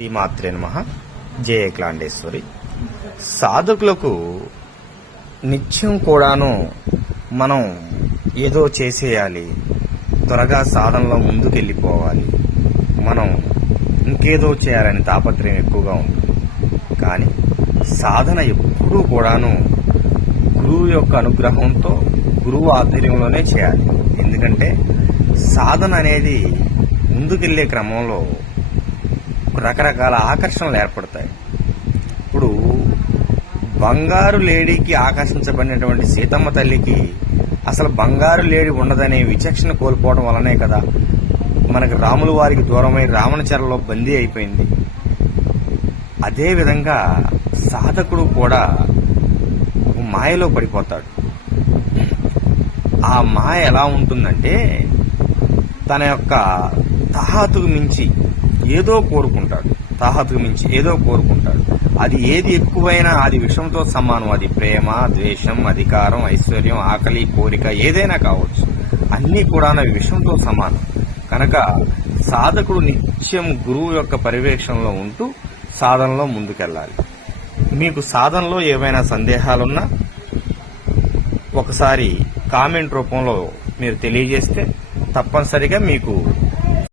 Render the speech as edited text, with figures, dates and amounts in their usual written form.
శ్రీమాత్రే నమః. జయ క్లాండేశ్వరి. సాధకులకు నిత్యం కూడాను మనం ఏదో చేసేయాలి, త్వరగా సాధనలో ముందుకెళ్ళిపోవాలి, మనం ఇంకేదో చేయాలని తాపత్రయం ఎక్కువగా ఉంటుంది. కానీ సాధన ఎప్పుడూ కూడాను గురువు యొక్క అనుగ్రహంతో, గురువు ఆధ్వర్యంలోనే చేయాలి. ఎందుకంటే సాధన అనేది ముందుకెళ్లే క్రమంలో రకరకాల ఆకర్షణలు ఏర్పడతాయి. ఇప్పుడు బంగారు లేడీకి ఆకర్షించబడినటువంటి సీతమ్మ తల్లికి అసలు బంగారు లేడీ ఉండదనే విచక్షణ కోల్పోవడం వల్లనే కదా మనకి రాముల వారికి దూరమై రావణ చెరలో బందీ అయిపోయింది. అదేవిధంగా సాధకుడు కూడా ఒక మాయలో పడిపోతాడు. ఆ మాయ ఎలా ఉంటుందంటే తన యొక్క తాహతుకు మించి ఏదో కోరుకుంటాడు. అది ఏది ఎక్కువైనా అది విషంతో సమానం. అది ప్రేమ, ద్వేషం, అధికారం, ఐశ్వర్యం, ఆకలి, కోరిక ఏదైనా కావచ్చు. అన్నీ కూడా విషంతో సమానం. కనుక సాధకుడు నిత్యం గురువు యొక్క పర్యవేక్షణలో ఉంటూ సాధనలో ముందుకెళ్ళాలి. మీకు సాధనలో ఏవైనా సందేహాలున్నా ఒకసారి కామెంట్ రూపంలో మీరు తెలియజేస్తే తప్పనిసరిగా మీకు